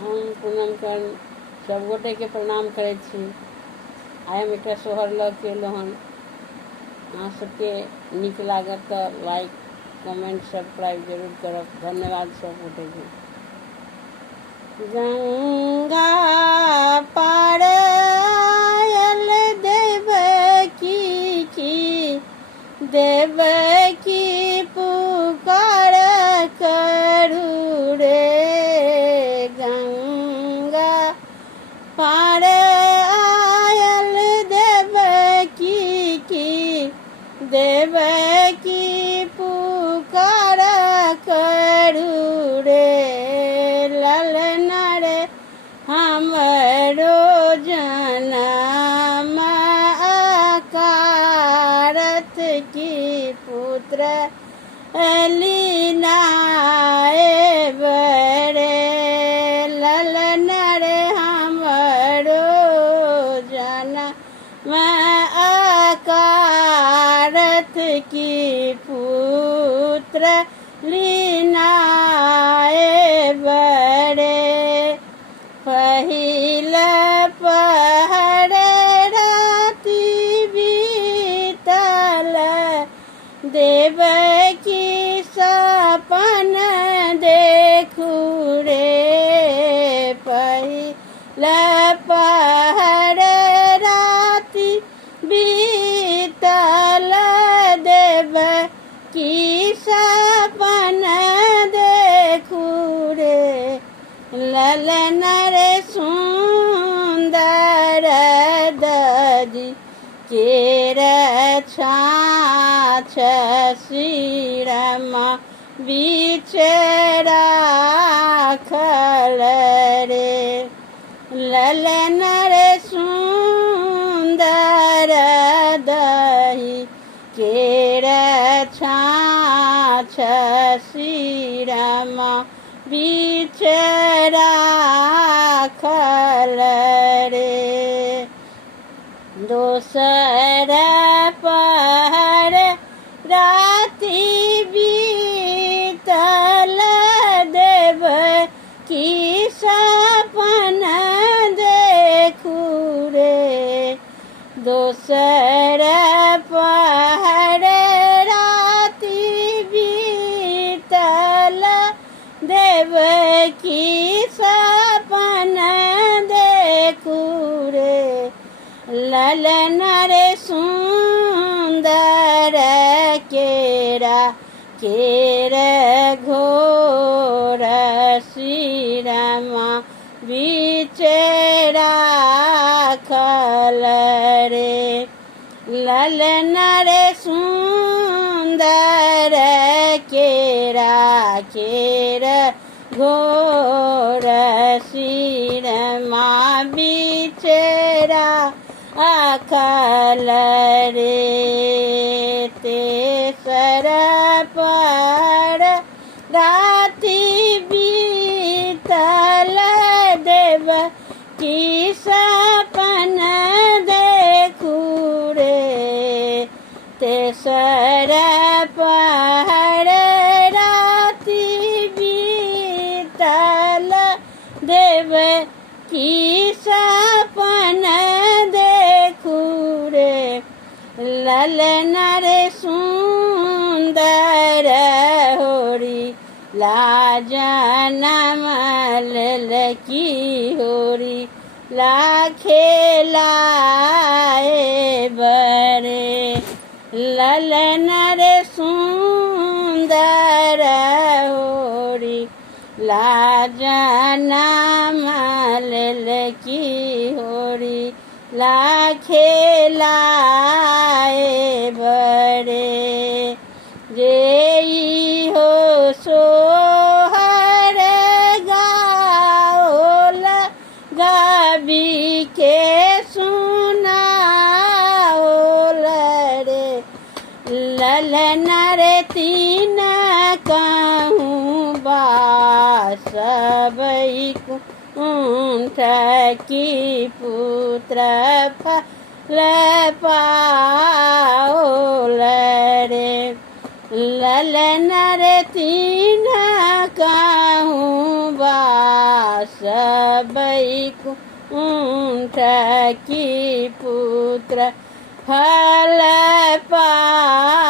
हम पूनम कर सब गोटे के प्रणाम करे छी। आइ हम एक सोहर लग के एलहुँ हन। अहाँ सबके नीक लागत तो लाइक कमेंट सब्सक्राइब जरूर करब। धन्यवाद सब गोटे के। गंगा पार आयल देवकी पुकार करू रे। गंगा पार आयल देवकी पुकार करू रे। ललना रे हमरो जनम आकारत की पुत्र लीनाए बरे। ललना रे हमरो जनम आकारत की पुत्र लीनाए बरे। पहिल पहर राति बीतल देवकी सपन देखू रे। पहिल पहर राति बीतल देवकी सपन देखू रे। ललना रे सुंदर दजी केर छाछ शिरमा बीच राखल रे। ललना रे सुंदर दही केर छाछ शिरमा बीच राखल रे। दोसर पहर राति बीतल देवकी सपन देखू रे। दोसर पहर राति बीतल देवकी सपन देखू रे। ललना रे सुंदर केर घोर शिरमा बीच राखल रे। ललना रे सुंदर केर घोर शिरमा बीच राखल रे। तेसर पहर राति बीतल देवकी सपन देखू रे। तेसर पहर राति बीतल देवकी सपन देखू रे। ललना रे सुंदर होरी लाजनम ललकी होरी लाखेलाए बरे। ललना रे सुंदर होरी लाजनम ललकी होरी लाखेलाए बरे। जेई हो सोहर गाओल गाबी के सुनाओल रे। ललना रे तीन कहूँ बासबई कुंठ की पुत्र फल पाओल रे। ललना रे तीन कहूँ बा बैकुंठ की पुत्र फल पा